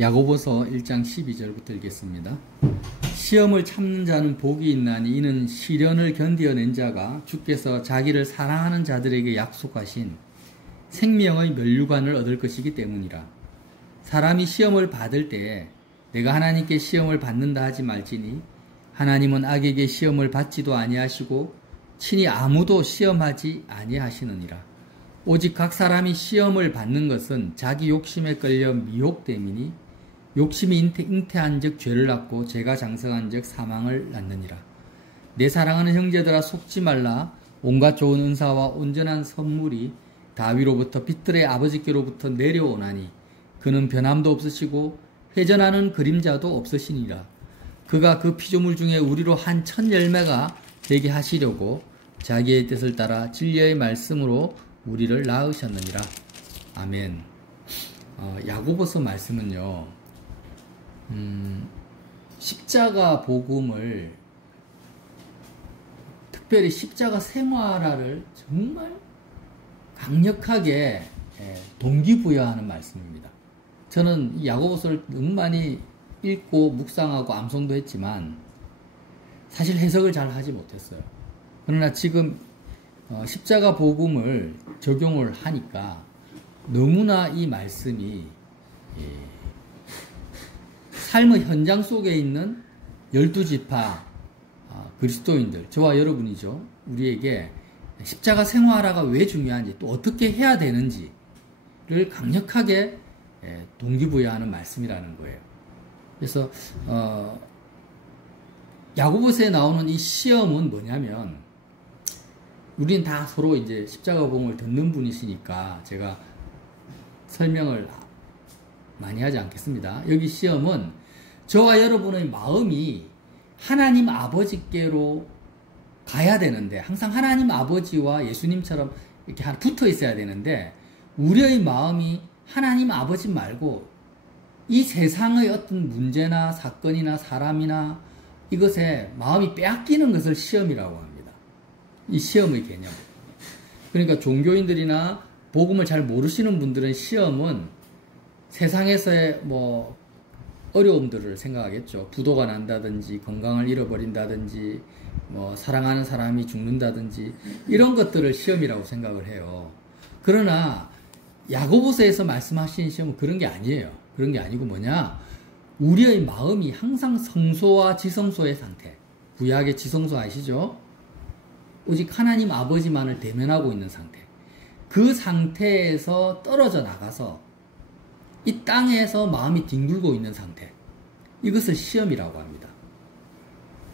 야고보서 1장 12절부터 읽겠습니다. 시험을 참는 자는 복이 있나니 이는 시련을 견디어낸 자가 주께서 자기를 사랑하는 자들에게 약속하신 생명의 면류관을 얻을 것이기 때문이라. 사람이 시험을 받을 때에 내가 하나님께 시험을 받는다 하지 말지니 하나님은 악에게 시험을 받지도 아니하시고 친히 아무도 시험하지 아니하시느니라. 오직 각 사람이 시험을 받는 것은 자기 욕심에 끌려 미혹됨이니 욕심이 잉태한 즉 죄를 낳고 죄가 장성한 즉 사망을 낳느니라. 내 사랑하는 형제들아 속지 말라. 온갖 좋은 은사와 온전한 선물이 다위로부터 빛들의 아버지께로부터 내려오나니 그는 변함도 없으시고 회전하는 그림자도 없으시니라. 그가 그 피조물 중에 우리로 한 천 열매가 되게 하시려고 자기의 뜻을 따라 진리의 말씀으로 우리를 낳으셨느니라. 아멘. 야고보서 말씀은요, 십자가 복음을, 특별히 십자가 생활화를 정말 강력하게 동기부여하는 말씀입니다. 저는 이 야고보서를 너무 많이 읽고 묵상하고 암송도 했지만 사실 해석을 잘 하지 못했어요. 그러나 지금 십자가 복음을 적용을 하니까 너무나 이 말씀이 삶의 현장 속에 있는 12지파 그리스도인들, 저와 여러분이죠. 우리에게 십자가 생활화가 왜 중요한지, 또 어떻게 해야 되는지를 강력하게 동기부여하는 말씀이라는 거예요. 그래서 야고보서에 나오는 이 시험은 뭐냐면, 우리는 다 서로 이제 십자가 복음을 듣는 분이시니까 제가 설명을 많이 하지 않겠습니다. 여기 시험은 저와 여러분의 마음이 하나님 아버지께로 가야 되는데, 항상 하나님 아버지와 예수님처럼 이렇게 붙어 있어야 되는데, 우리의 마음이 하나님 아버지 말고 이 세상의 어떤 문제나 사건이나 사람이나 이것에 마음이 빼앗기는 것을 시험이라고 합니다. 이 시험의 개념. 그러니까 종교인들이나 복음을 잘 모르시는 분들은 시험은 세상에서의 어려움들을 생각하겠죠. 부도가 난다든지, 건강을 잃어버린다든지, 사랑하는 사람이 죽는다든지, 이런 것들을 시험이라고 생각을 해요. 그러나 야고보서에서 말씀하신 시험은 그런 게 아니에요. 그런 게 아니고 뭐냐? 우리의 마음이 항상 성소와 지성소의 상태. 구약의 지성소 아시죠? 오직 하나님 아버지만을 대면하고 있는 상태. 그 상태에서 떨어져 나가서 이 땅에서 마음이 뒹굴고 있는 상태. 이것을 시험이라고 합니다.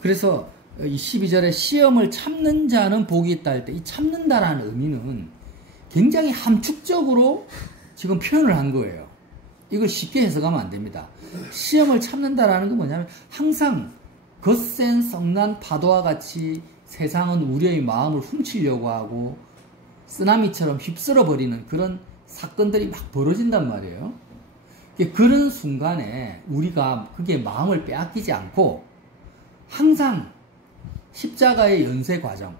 그래서 이 12절에 시험을 참는 자는 복이 있다 할 때, 이 참는다라는 의미는 굉장히 함축적으로 지금 표현을 한 거예요. 이걸 쉽게 해석하면 안 됩니다. 시험을 참는다라는 건 뭐냐면, 항상 거센 성난 파도와 같이 세상은 우리의 마음을 훔치려고 하고 쓰나미처럼 휩쓸어버리는 그런 사건들이 막 벌어진단 말이에요. 그런 순간에 우리가 그게 마음을 빼앗기지 않고 항상 십자가의 연쇄 과정,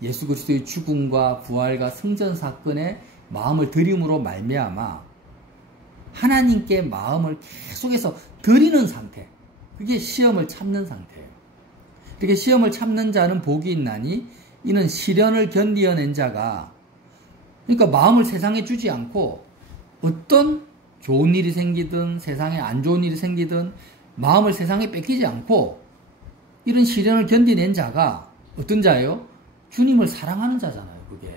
예수 그리스도의 죽음과 부활과 승전 사건에 마음을 드림으로 말미암아 하나님께 마음을 계속해서 드리는 상태, 그게 시험을 참는 상태예요. 이렇게 시험을 참는 자는 복이 있나니 이는 시련을 견디어낸 자가, 그러니까 마음을 세상에 주지 않고 어떤 좋은 일이 생기든 세상에 안 좋은 일이 생기든 마음을 세상에 뺏기지 않고 이런 시련을 견디낸 자가 어떤 자예요? 주님을 사랑하는 자잖아요. 그게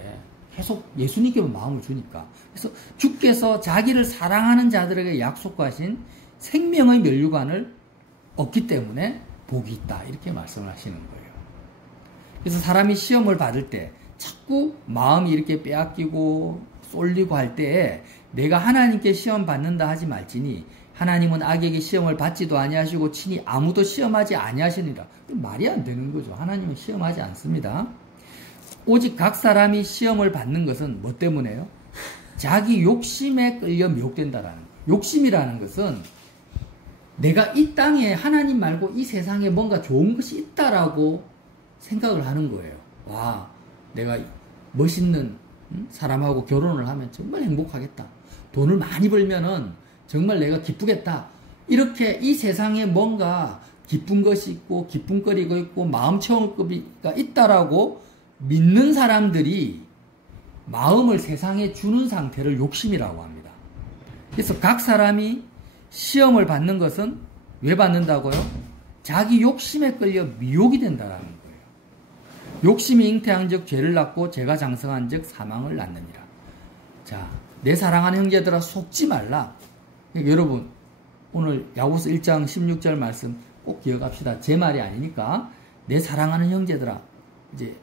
계속 예수님께만 마음을 주니까. 그래서 주께서 자기를 사랑하는 자들에게 약속하신 생명의 면류관을 얻기 때문에 복이 있다, 이렇게 말씀을 하시는 거예요. 그래서 사람이 시험을 받을 때 자꾸 마음이 이렇게 빼앗기고 쏠리고 할 때에 내가 하나님께 시험 받는다 하지 말지니 하나님은 악에게 시험을 받지도 아니하시고 친히 아무도 시험하지 아니하시니라. 말이 안 되는 거죠. 하나님은 시험하지 않습니다. 오직 각 사람이 시험을 받는 것은 뭐 때문에요? 자기 욕심에 끌려 미혹된다라는 거예요. 욕심이라는 것은 내가 이 땅에 하나님 말고 이 세상에 뭔가 좋은 것이 있다라고 생각을 하는 거예요. 와, 내가 멋있는 사람하고 결혼을 하면 정말 행복하겠다. 돈을 많이 벌면은 정말 내가 기쁘겠다. 이렇게 이 세상에 뭔가 기쁜 것이 있고 기쁨거리가 있고 마음 채울 것이 있다라고 믿는 사람들이 마음을 세상에 주는 상태를 욕심이라고 합니다. 그래서 각 사람이 시험을 받는 것은 왜 받는다고요? 자기 욕심에 끌려 미혹이 된다라는 거예요. 욕심이 잉태한 즉 죄를 낳고 죄가 장성한 즉 사망을 낳느니라. 자, 내 사랑하는 형제들아 속지 말라. 그러니까 여러분 오늘 야고보서 1장 16절 말씀 꼭 기억합시다. 제 말이 아니니까 내 사랑하는 형제들아 이제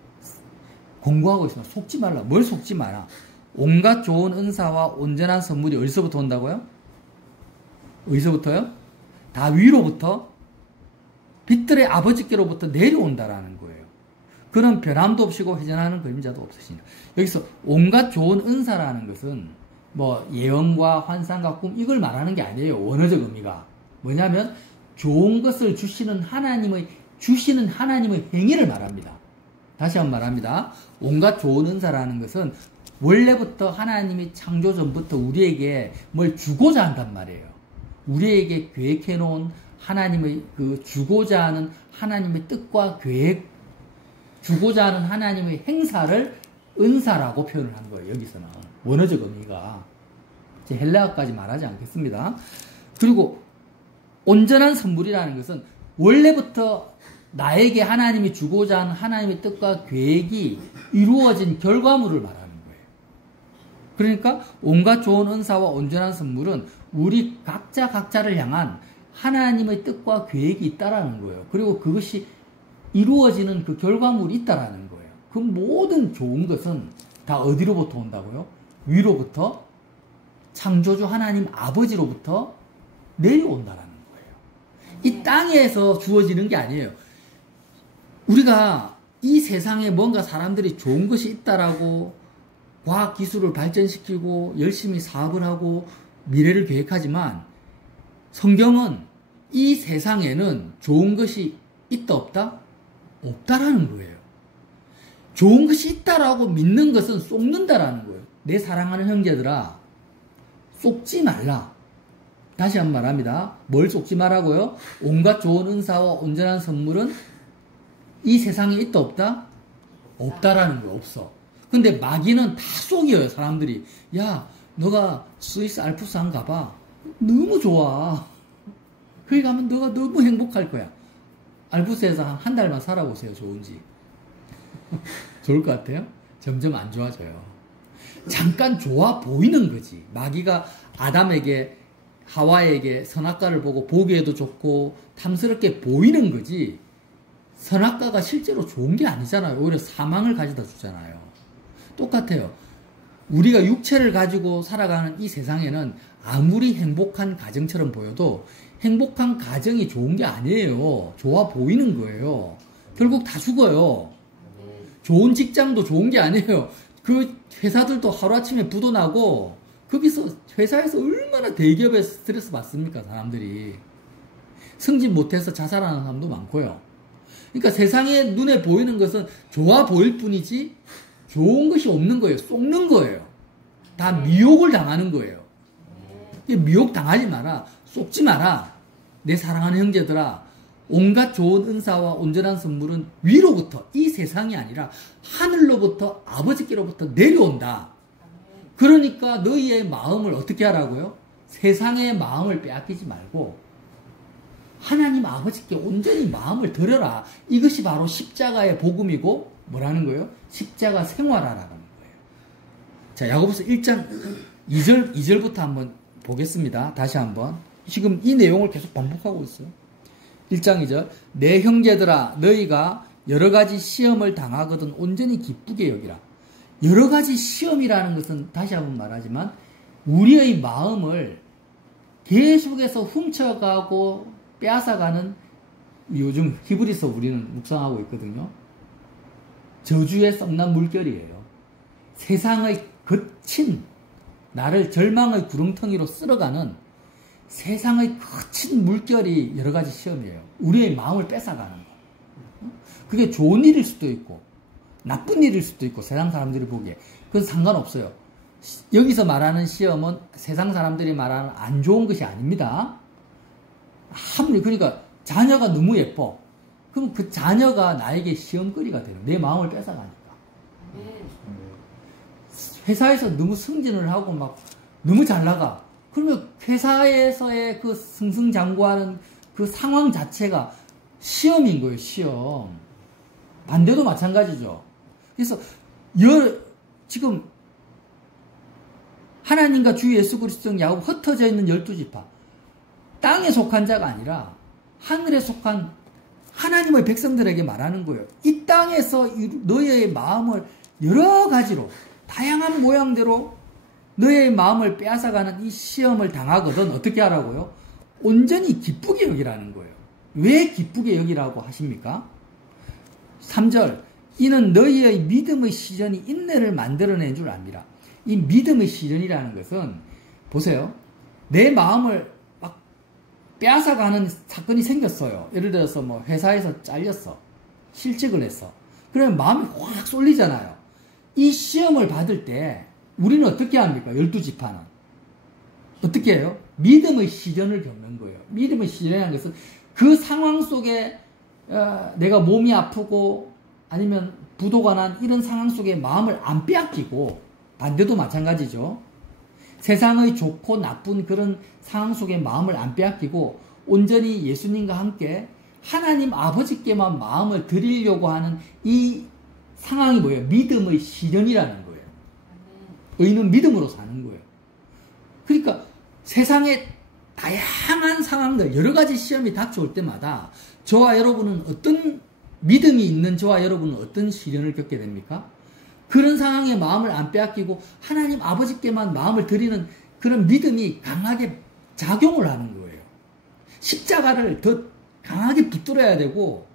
공부하고 있으면 속지 말라. 뭘 속지 마라. 온갖 좋은 은사와 온전한 선물이 어디서부터 온다고요? 어디서부터요? 다 위로부터 빛들의 아버지께로부터 내려온다라는 거예요. 그런 변함도 없이고 회전하는 그림자도 없으시니라. 여기서 온갖 좋은 은사라는 것은 뭐 예언과 환상과 꿈 이걸 말하는 게 아니에요. 원어적 의미가 뭐냐면 좋은 것을 주시는 하나님의 행위를 말합니다. 다시 한번 말합니다. 온갖 좋은 은사라는 것은 원래부터 하나님이 창조 전부터 우리에게 뭘 주고자 한단 말이에요. 우리에게 계획해 놓은 하나님의 그 주고자 하는 하나님의 뜻과 계획, 주고자 하는 하나님의 행사를 은사라고 표현을 한 거예요. 여기서는 원어적 의미가 제 헬라어까지 말하지 않겠습니다. 그리고 온전한 선물이라는 것은 원래부터 나에게 하나님이 주고자 하는 하나님의 뜻과 계획이 이루어진 결과물을 말하는 거예요. 그러니까 온갖 좋은 은사와 온전한 선물은 우리 각자를 향한 하나님의 뜻과 계획이 있다라는 거예요. 그리고 그것이 이루어지는 그 결과물이 있다라는 거예요. 그 모든 좋은 것은 다 어디로부터 온다고요? 위로부터 창조주 하나님 아버지로부터 내려온다라는 거예요. 이 땅에서 주어지는 게 아니에요. 우리가 이 세상에 뭔가 사람들이 좋은 것이 있다라고 과학 기술을 발전시키고 열심히 사업을 하고 미래를 계획하지만 성경은 이 세상에는 좋은 것이 있다 없다? 없다라는 거예요. 좋은 것이 있다라고 믿는 것은 속는다라는 거예요. 내 사랑하는 형제들아 속지 말라. 다시 한 번 말합니다. 뭘 속지 말라고요? 온갖 좋은 은사와 온전한 선물은 이 세상에 있다 없다? 없다라는 거예요. 없어. 근데 마귀는 다 속여요. 사람들이. 야 너가 스위스 알프스 한 가봐. 너무 좋아. 거기 가면 너가 너무 행복할 거야. 알프스에서 한 달만 살아보세요. 좋은지. 좋을 것 같아요? 점점 안 좋아져요. 잠깐 좋아 보이는 거지. 마귀가 아담에게 하와에게 선악과를 보고 보기에도 좋고 탐스럽게 보이는 거지 선악과가 실제로 좋은 게 아니잖아요. 오히려 사망을 가져다 주잖아요. 똑같아요. 우리가 육체를 가지고 살아가는 이 세상에는 아무리 행복한 가정처럼 보여도 행복한 가정이 좋은 게 아니에요. 좋아 보이는 거예요. 결국 다 죽어요. 좋은 직장도 좋은 게 아니에요. 그 회사들도 하루아침에 부도 나고 거기서 회사에서 얼마나 대기업에 스트레스 받습니까 사람들이. 승진 못해서 자살하는 사람도 많고요. 그러니까 세상에 눈에 보이는 것은 좋아 보일 뿐이지 좋은 것이 없는 거예요. 속는 거예요. 다 미혹을 당하는 거예요. 미혹 당하지 마라. 속지 마라. 내 사랑하는 형제들아 온갖 좋은 은사와 온전한 선물은 위로부터 이 세상이 아니라 하늘로부터 아버지께로부터 내려온다. 그러니까 너희의 마음을 어떻게 하라고요? 세상의 마음을 빼앗기지 말고 하나님 아버지께 온전히 마음을 드려라. 이것이 바로 십자가의 복음이고 뭐라는 거예요? 십자가 생활하라는 거예요. 자, 야고보서 1장 2절부터 한번 보겠습니다. 다시 한번. 지금 이 내용을 계속 반복하고 있어요. 1장 2절. 내 형제들아 너희가 여러 가지 시험을 당하거든 온전히 기쁘게 여기라. 여러 가지 시험이라는 것은 다시 한번 말하지만 우리의 마음을 계속해서 훔쳐가고 빼앗아가는 요즘 히브리서 우리는 묵상하고 있거든요. 저주의 썩난 물결이에요. 세상의 거친 나를 절망의 구렁텅이로 쓸어가는 세상의 거친 물결이 여러 가지 시험이에요. 우리의 마음을 뺏어가는 거. 그게 좋은 일일 수도 있고 나쁜 일일 수도 있고 세상 사람들이 보기에 그건 상관없어요. 여기서 말하는 시험은 세상 사람들이 말하는 안 좋은 것이 아닙니다. 아무리 그러니까 자녀가 너무 예뻐. 그럼 그 자녀가 나에게 시험거리가 되는 내 마음을 뺏어가니까. 회사에서 너무 승진을 하고 막 너무 잘 나가. 그러면 회사에서의 그 승승장구하는 그 상황 자체가 시험인 거예요, 시험. 반대도 마찬가지죠. 그래서 지금 하나님과 주 예수 그리스도 야곱 흩어져 있는 12지파 땅에 속한 자가 아니라 하늘에 속한 하나님의 백성들에게 말하는 거예요. 이 땅에서 너희의 마음을 여러 가지로 다양한 모양대로 너희의 마음을 빼앗아가는 이 시험을 당하거든 어떻게 하라고요? 온전히 기쁘게 여기라는 거예요. 왜 기쁘게 여기라고 하십니까? 3절 이는 너희의 믿음의 시련이 인내를 만들어낸 줄 압니다. 이 믿음의 시련이라는 것은 보세요. 내 마음을 막 빼앗아가는 사건이 생겼어요. 예를 들어서 뭐 회사에서 잘렸어. 실직을 했어. 그러면 마음이 확 쏠리잖아요. 이 시험을 받을 때 우리는 어떻게 합니까? 12지파는. 어떻게 해요? 믿음의 시련을 겪는 거예요. 믿음의 시련이라는 것은 그 상황 속에 내가 몸이 아프고 아니면 부도가 난 이런 상황 속에 마음을 안 빼앗기고 반대도 마찬가지죠. 세상의 좋고 나쁜 그런 상황 속에 마음을 안 빼앗기고 온전히 예수님과 함께 하나님 아버지께만 마음을 드리려고 하는 이 상황이 뭐예요? 믿음의 시련이라는 거예요. 의인은 믿음으로 사는 거예요. 그러니까 세상에 다양한 상황들, 여러 가지 시험이 닥쳐올 때마다 저와 여러분은 어떤 믿음이 있는 저와 여러분은 어떤 시련을 겪게 됩니까? 그런 상황에 마음을 안 빼앗기고 하나님 아버지께만 마음을 드리는 그런 믿음이 강하게 작용을 하는 거예요. 십자가를 더 강하게 붙들어야 되고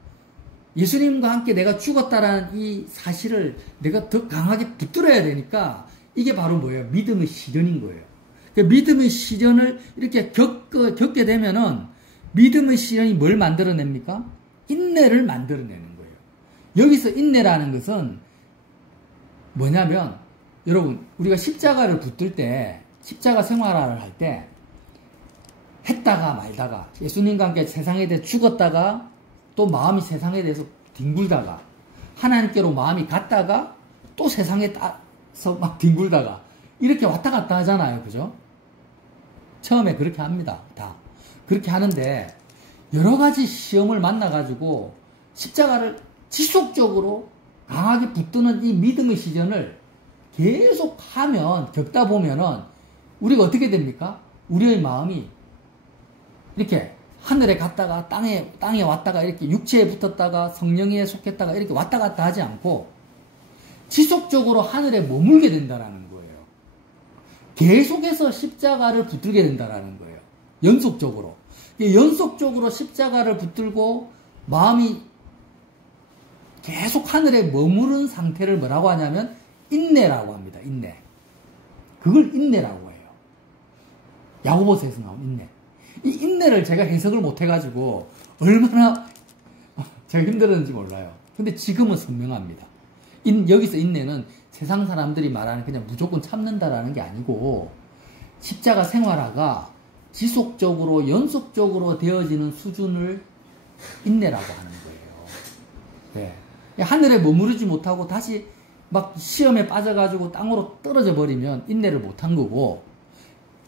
예수님과 함께 내가 죽었다라는 이 사실을 내가 더 강하게 붙들어야 되니까 이게 바로 뭐예요? 믿음의 시련인 거예요. 믿음의 시련을 이렇게 겪게 되면은 믿음의 시련이 뭘 만들어냅니까? 인내를 만들어내는 거예요. 여기서 인내라는 것은 뭐냐면 여러분 우리가 십자가를 붙들 때 십자가 생활을 할 때 했다가 말다가 예수님과 함께 세상에 대해 죽었다가 또 마음이 세상에 대해서 뒹굴다가 하나님께로 마음이 갔다가 또 세상에 따서 막 뒹굴다가 이렇게 왔다 갔다 하잖아요. 그죠? 처음에 그렇게 합니다. 다. 그렇게 하는데 여러 가지 시험을 만나가지고 십자가를 지속적으로 강하게 붙드는 이 믿음의 시련을 계속 하면, 겪다 보면은 우리가 어떻게 됩니까? 우리의 마음이 이렇게 하늘에 갔다가 땅에 왔다가 이렇게 육체에 붙었다가 성령에 속했다가 이렇게 왔다 갔다 하지 않고 지속적으로 하늘에 머물게 된다라는 거예요. 계속해서 십자가를 붙들게 된다라는 거예요. 연속적으로. 연속적으로 십자가를 붙들고 마음이 계속 하늘에 머무른 상태를 뭐라고 하냐면 인내라고 합니다. 인내. 그걸 인내라고 해요. 야고보서에서 나온 인내. 이 인내를 제가 해석을 못해가지고 얼마나 제가 힘들었는지 몰라요. 근데 지금은 선명합니다. 여기서 인내는 세상 사람들이 말하는 그냥 무조건 참는다라는 게 아니고 십자가 생활화가 지속적으로 연속적으로 되어지는 수준을 인내라고 하는 거예요. 네. 하늘에 머무르지 못하고 다시 막 시험에 빠져가지고 땅으로 떨어져 버리면 인내를 못한 거고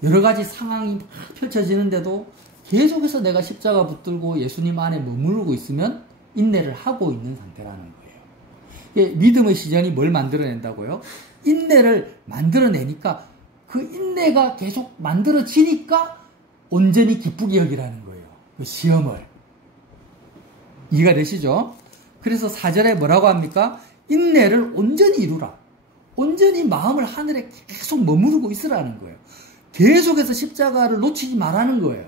여러 가지 상황이 막 펼쳐지는데도 계속해서 내가 십자가 붙들고 예수님 안에 머무르고 있으면 인내를 하고 있는 상태라는 거예요. 믿음의 시련이 뭘 만들어낸다고요? 인내를 만들어내니까 그 인내가 계속 만들어지니까 온전히 기쁘게 여기라는 거예요. 그 시험을. 이해가 되시죠? 그래서 4절에 뭐라고 합니까? 인내를 온전히 이루라. 온전히 마음을 하늘에 계속 머무르고 있으라는 거예요. 계속해서 십자가를 놓치지 말라는 거예요.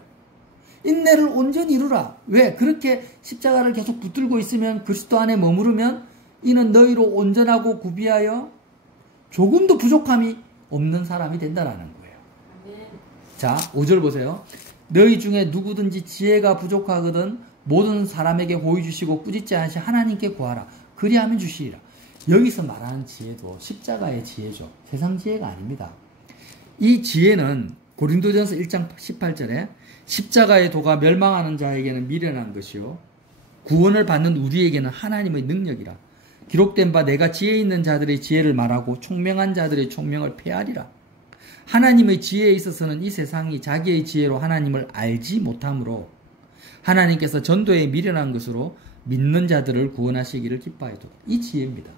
인내를 온전히 이루라. 왜? 그렇게 십자가를 계속 붙들고 있으면 그리스도 안에 머무르면 이는 너희로 온전하고 구비하여 조금도 부족함이 없는 사람이 된다라는 거예요. 자, 5절 보세요. 너희 중에 누구든지 지혜가 부족하거든 모든 사람에게 호의 주시고 꾸짖지 않으시 하나님께 구하라. 그리하면 주시리라. 여기서 말하는 지혜도 십자가의 지혜죠. 세상 지혜가 아닙니다. 이 지혜는 고린도전서 1장 18절에 십자가의 도가 멸망하는 자에게는 미련한 것이요 구원을 받는 우리에게는 하나님의 능력이라. 기록된 바 내가 지혜 있는 자들의 지혜를 말하고 총명한 자들의 총명을 폐하리라. 하나님의 지혜에 있어서는 이 세상이 자기의 지혜로 하나님을 알지 못하므로 하나님께서 전도에 미련한 것으로 믿는 자들을 구원하시기를 기뻐하도다. 이 지혜입니다.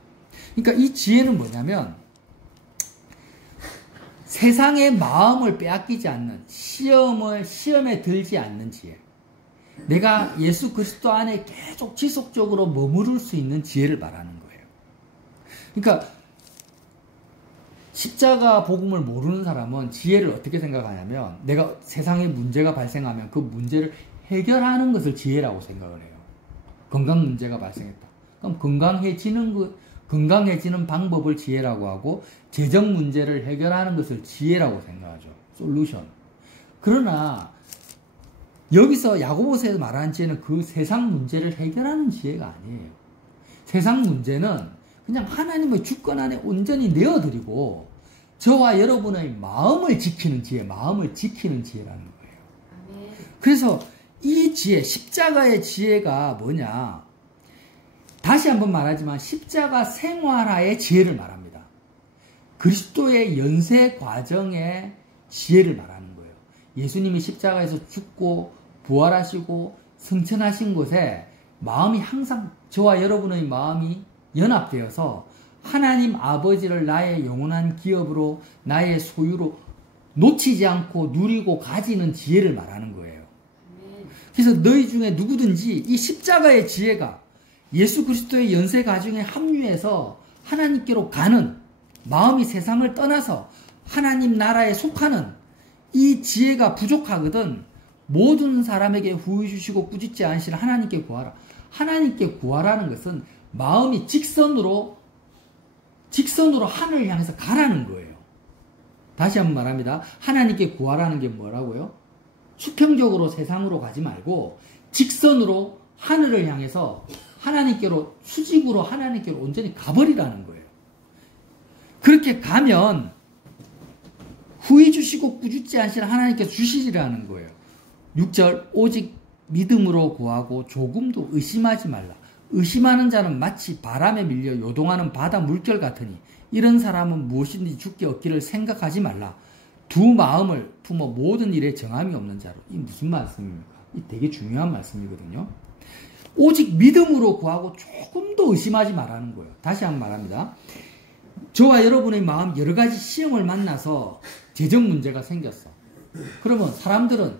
그러니까 이 지혜는 뭐냐면 세상의 마음을 빼앗기지 않는 시험에 들지 않는 지혜. 내가 예수 그리스도 안에 계속 지속적으로 머무를 수 있는 지혜를 말하는 거예요. 그러니까 십자가 복음을 모르는 사람은 지혜를 어떻게 생각하냐면 내가 세상에 문제가 발생하면 그 문제를 해결하는 것을 지혜라고 생각을 해요. 건강 문제가 발생했다. 그럼 건강해지는 방법을 지혜라고 하고 재정 문제를 해결하는 것을 지혜라고 생각하죠. 솔루션. 그러나 여기서 야고보서에서 말하는 지혜는 그 세상 문제를 해결하는 지혜가 아니에요. 세상 문제는 그냥 하나님의 주권 안에 온전히 내어드리고 저와 여러분의 마음을 지키는 지혜, 마음을 지키는 지혜라는 거예요. 그래서 이 지혜, 십자가의 지혜가 뭐냐? 다시 한번 말하지만 십자가 생활화의 지혜를 말합니다. 그리스도의 연세 과정의 지혜를 말하는 거예요. 예수님이 십자가에서 죽고 부활하시고 승천하신 곳에 마음이 항상 저와 여러분의 마음이 연합되어서 하나님 아버지를 나의 영원한 기업으로 나의 소유로 놓치지 않고 누리고 가지는 지혜를 말하는 거예요. 그래서 너희 중에 누구든지 이 십자가의 지혜가 예수 그리스도의 연세 가정에 합류해서 하나님께로 가는 마음이 세상을 떠나서 하나님 나라에 속하는 이 지혜가 부족하거든 모든 사람에게 후히 주시고 꾸짖지 않으시라. 하나님께 구하라. 하나님께 구하라는 것은 마음이 직선으로 하늘을 향해서 가라는 거예요. 다시 한번 말합니다. 하나님께 구하라는 게 뭐라고요? 수평적으로 세상으로 가지 말고 직선으로 하늘을 향해서 하나님께로 수직으로 하나님께로 온전히 가버리라는 거예요. 그렇게 가면 후히 주시고 꾸짖지 않으시라. 하나님께서 주시리라는 거예요. 6절 오직 믿음으로 구하고 조금도 의심하지 말라. 의심하는 자는 마치 바람에 밀려 요동하는 바다 물결 같으니 이런 사람은 무엇인지 죽게 얻기를 생각하지 말라. 두 마음을 품어 모든 일에 정함이 없는 자로. 이 무슨 말씀입니까? 이 되게 중요한 말씀이거든요. 오직 믿음으로 구하고 조금도 의심하지 말라는 거예요. 다시 한번 말합니다. 저와 여러분의 마음 여러 가지 시험을 만나서 재정 문제가 생겼어. 그러면 사람들은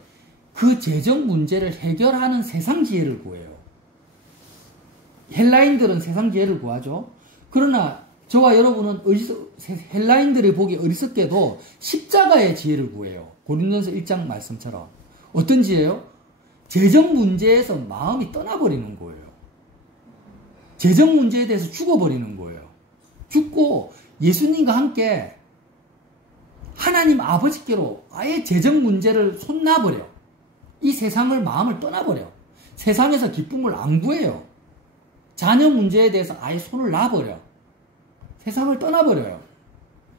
그 재정 문제를 해결하는 세상 지혜를 구해요. 헬라인들은 세상 지혜를 구하죠. 그러나 저와 여러분은 헬라인들이 보기 어리석게도 십자가의 지혜를 구해요. 고린도전서 1장 말씀처럼. 어떤 지혜요? 재정 문제에서 마음이 떠나버리는 거예요. 재정 문제에 대해서 죽어버리는 거예요. 죽고 예수님과 함께 하나님 아버지께로 아예 재정 문제를 손 놔버려. 이 세상을 마음을 떠나버려. 세상에서 기쁨을 안 구해요. 자녀 문제에 대해서 아예 손을 놔버려. 세상을 떠나버려요.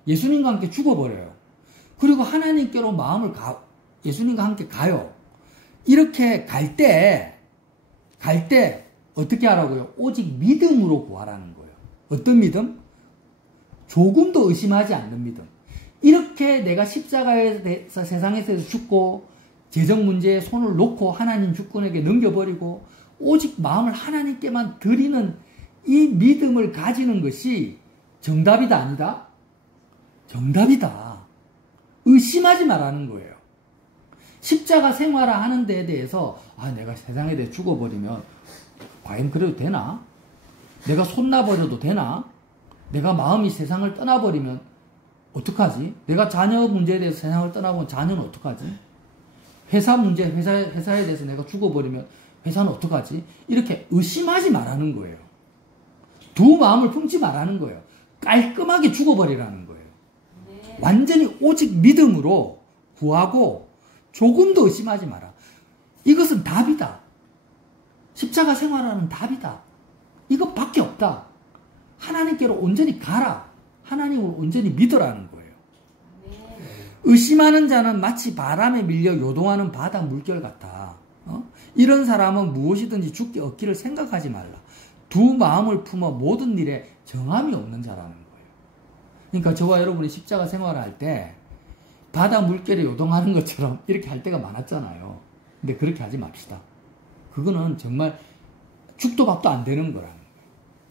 예수님과 함께 죽어버려요. 그리고 하나님께로 예수님과 함께 가요. 이렇게 갈 때 어떻게 하라고요? 오직 믿음으로 구하라는 거예요. 어떤 믿음? 조금도 의심하지 않는 믿음. 이렇게 내가 십자가에서 세상에서 죽고 재정 문제에 손을 놓고 하나님 주권에게 넘겨버리고 오직 마음을 하나님께만 드리는 이 믿음을 가지는 것이 정답이다 아니다? 정답이다. 의심하지 말라는 거예요. 십자가 생활하는 데에 대해서 내가 세상에 대해 죽어버리면 과연 그래도 되나? 내가 손 놔버려도 되나? 내가 마음이 세상을 떠나버리면 어떡하지? 내가 자녀 문제에 대해서 세상을 떠나보면 자녀는 어떡하지? 회사 문제, 회사에 대해서 내가 죽어버리면 회사는 어떡하지? 이렇게 의심하지 말라는 거예요. 두 마음을 품지 말라는 거예요. 깔끔하게 죽어버리라는 거예요. 네. 완전히 오직 믿음으로 구하고 조금도 의심하지 마라. 이것은 답이다. 십자가 생활하는 답이다. 이것밖에 없다. 하나님께로 온전히 가라. 하나님을 온전히 믿으라는 거예요. 의심하는 자는 마치 바람에 밀려 요동하는 바다 물결 같아. 이런 사람은 무엇이든지 죽기 얻기를 생각하지 말라. 두 마음을 품어 모든 일에 정함이 없는 자라는 거예요. 그러니까 저와 여러분이 십자가 생활을 할 때 바다 물결에 요동하는 것처럼 이렇게 할 때가 많았잖아요. 근데 그렇게 하지 맙시다. 그거는 정말 죽도 밥도 안 되는 거라는 거예요.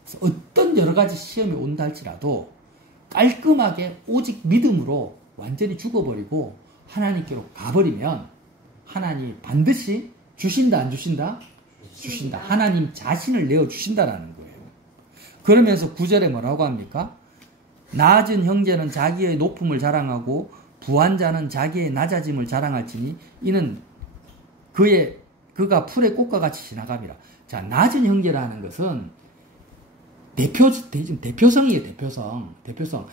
그래서 어떤 여러 가지 시험이 온다 할지라도 깔끔하게 오직 믿음으로 완전히 죽어버리고 하나님께로 가버리면 하나님이 반드시 주신다 안 주신다? 주신다. 하나님 자신을 내어주신다라는 거예요. 그러면서 9절에 뭐라고 합니까? 낮은 형제는 자기의 높음을 자랑하고 부한 자는 자기의 낮아짐을 자랑할지니 이는 그가 풀의 꽃과 같이 지나갑니다. 자, 낮은 형제라는 것은 대표성이에요. 대표성.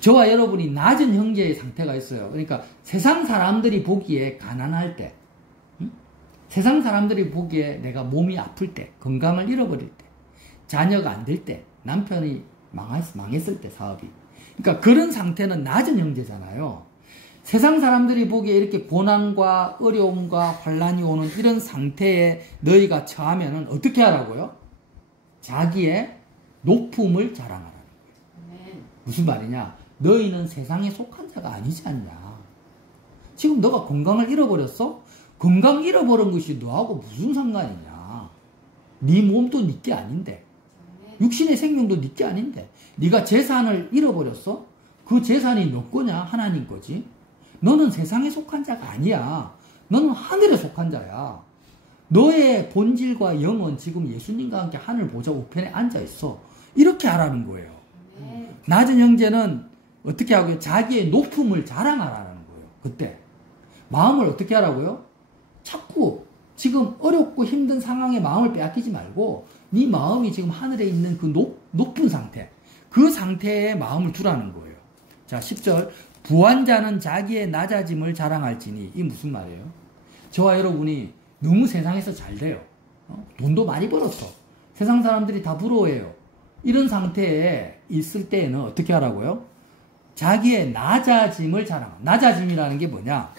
저와 여러분이 낮은 형제의 상태가 있어요. 그러니까 세상 사람들이 보기에 가난할 때, 세상 사람들이 보기에 내가 몸이 아플 때, 건강을 잃어버릴 때, 자녀가 안 될 때, 남편이 망했을 때 사업이. 그러니까 그런 상태는 낮은 형제잖아요. 세상 사람들이 보기에 이렇게 고난과 어려움과 환란이 오는 이런 상태에 너희가 처하면은 어떻게 하라고요? 자기의 높음을 자랑하라는 거예요. 무슨 말이냐? 너희는 세상에 속한 자가 아니지 않냐? 지금 너가 건강을 잃어버렸어? 건강 잃어버린 것이 너하고 무슨 상관이냐? 네 몸도 네 게 아닌데, 육신의 생명도 네 게 아닌데, 네가 재산을 잃어버렸어? 그 재산이 너 거냐? 하나님 거지? 너는 세상에 속한 자가 아니야. 너는 하늘에 속한 자야. 너의 본질과 영은 지금 예수님과 함께 하늘 보좌 우편에 앉아 있어. 이렇게 하라는 거예요. 낮은 형제는 어떻게 하고요? 자기의 높음을 자랑하라는 거예요. 그때 마음을 어떻게 하라고요? 자꾸 지금 어렵고 힘든 상황에 마음을 빼앗기지 말고 네 마음이 지금 하늘에 있는 그 높은 상태, 그 상태에 마음을 두라는 거예요. 자, 10절. 부한 자는 자기의 낮아짐을 자랑할지니. 이 무슨 말이에요? 저와 여러분이 너무 세상에서 잘 돼요. 돈도 많이 벌었어. 세상 사람들이 다 부러워해요. 이런 상태에 있을 때에는 어떻게 하라고요? 자기의 낮아짐을 자랑한다. 낮아짐이라는 게 뭐냐?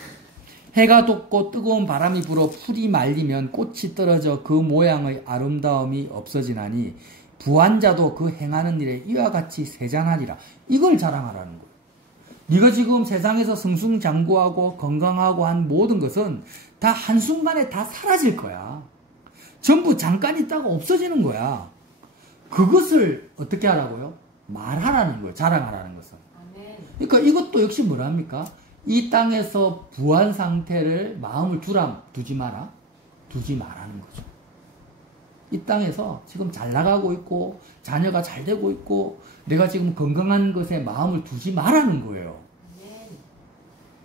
해가 돋고 뜨거운 바람이 불어 풀이 말리면 꽃이 떨어져 그 모양의 아름다움이 없어지나니 부한 자도 그 행하는 일에 이와 같이 세잔하리라. 이걸 자랑하라는 거예요. 네가 지금 세상에서 승승장구하고 건강하고 한 모든 것은 다 한순간에 다 사라질 거야. 전부 잠깐 있다가 없어지는 거야. 그것을 어떻게 하라고요? 말하라는 거예요. 자랑하라는 것은. 그러니까 이것도 역시 뭐랍니까? 이 땅에서 부한 상태를 마음을 두지 마라. 두지 마라는 거죠. 이 땅에서 지금 잘 나가고 있고 자녀가 잘 되고 있고 내가 지금 건강한 것에 마음을 두지 마라는 거예요.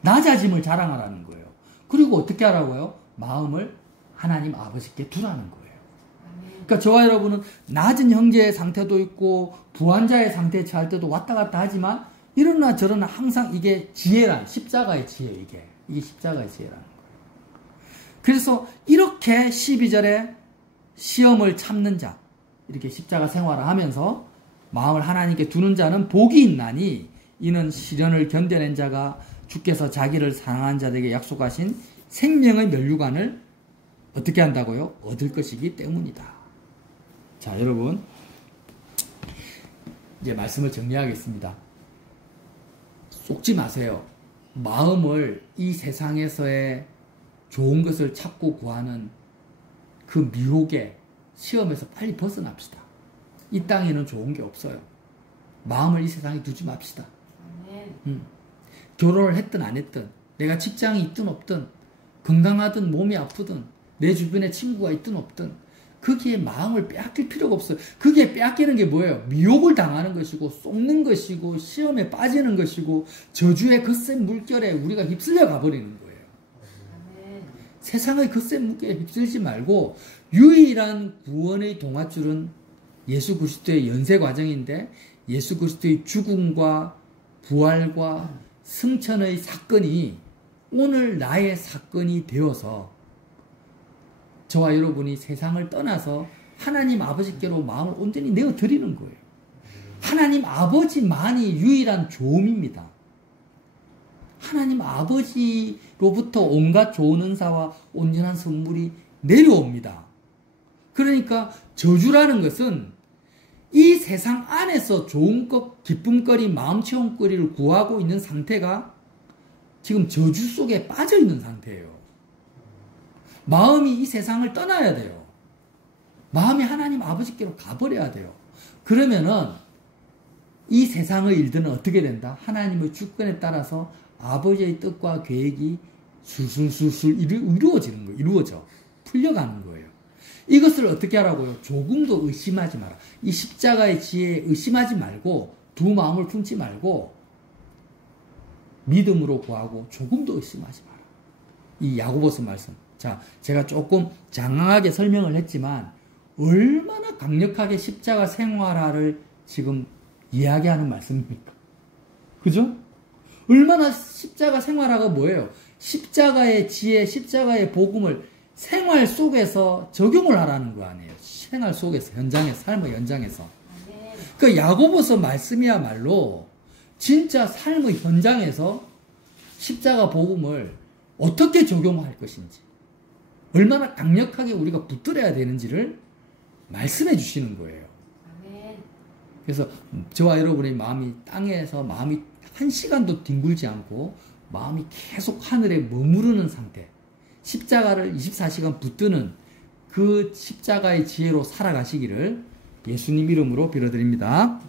낮아짐을 자랑하라는 거예요. 그리고 어떻게 하라고요? 마음을 하나님 아버지께 두라는 거예요. 그러니까 저와 여러분은 낮은 형제의 상태도 있고 부한 자의 상태에 처할 때도 왔다 갔다 하지만 이러나 저러나 항상 이게 지혜란, 십자가의 지혜, 이게 십자가의 지혜라는 거예요. 그래서 이렇게 12절에 시험을 참는 자, 이렇게 십자가 생활을 하면서 마음을 하나님께 두는 자는 복이 있나니 이는 시련을 견뎌낸 자가 주께서 자기를 사랑한 자들에게 약속하신 생명의 면류관을 어떻게 한다고요? 얻을 것이기 때문이다. 자, 여러분 이제 말씀을 정리하겠습니다. 속지 마세요. 마음을 이 세상에서의 좋은 것을 찾고 구하는 그 미혹의 시험에서 빨리 벗어납시다. 이 땅에는 좋은 게 없어요. 마음을 이 세상에 두지 맙시다. 결혼을 했든 안 했든, 내가 직장이 있든 없든, 건강하든 몸이 아프든, 내 주변에 친구가 있든 없든 거기에 마음을 빼앗길 필요가 없어요. 그게 빼앗기는 게 뭐예요? 미혹을 당하는 것이고 속는 것이고 시험에 빠지는 것이고 저주의 거센 물결에 우리가 휩쓸려 가버리는 거예요. 세상의 거센 물결에 휩쓸지 말고 유일한 구원의 동아줄은 예수 그리스도의 연세 과정인데 예수 그리스도의 죽음과 부활과 승천의 사건이 오늘 나의 사건이 되어서 저와 여러분이 세상을 떠나서 하나님 아버지께로 마음을 온전히 내어드리는 거예요. 하나님 아버지만이 유일한 조음입니다. 하나님 아버지로부터 온갖 좋은 은사와 온전한 선물이 내려옵니다. 그러니까 저주라는 것은 이 세상 안에서 좋은 것, 기쁨거리, 마음체험거리를 구하고 있는 상태가 지금 저주 속에 빠져 있는 상태예요. 마음이 이 세상을 떠나야 돼요. 마음이 하나님 아버지께로 가버려야 돼요. 그러면은 이 세상의 일들은 어떻게 된다? 하나님의 주권에 따라서 아버지의 뜻과 계획이 술술술술 이루어지는 거예요. 이루어져. 풀려가는 거예요. 이것을 어떻게 하라고요? 조금도 의심하지 마라. 이 십자가의 지혜에 의심하지 말고 두 마음을 품지 말고 믿음으로 구하고 조금도 의심하지 마라. 이 야고보서 말씀. 자, 제가 조금 장황하게 설명을 했지만 얼마나 강력하게 십자가 생활화를 지금 이야기하는 말씀입니까? 그죠? 얼마나 십자가 생활화가 뭐예요? 십자가의 지혜, 십자가의 복음을 생활 속에서 적용을 하라는 거 아니에요. 생활 속에서, 현장에서, 삶의 현장에서. 그 야고보서 말씀이야말로 진짜 삶의 현장에서 십자가 복음을 어떻게 적용할 것인지, 얼마나 강력하게 우리가 붙들어야 되는지를 말씀해 주시는 거예요. 그래서 저와 여러분의 마음이 땅에서 마음이 한 시간도 뒹굴지 않고 마음이 계속 하늘에 머무르는 상태, 십자가를 24시간 붙드는 그 십자가의 지혜로 살아가시기를 예수님 이름으로 빌어드립니다.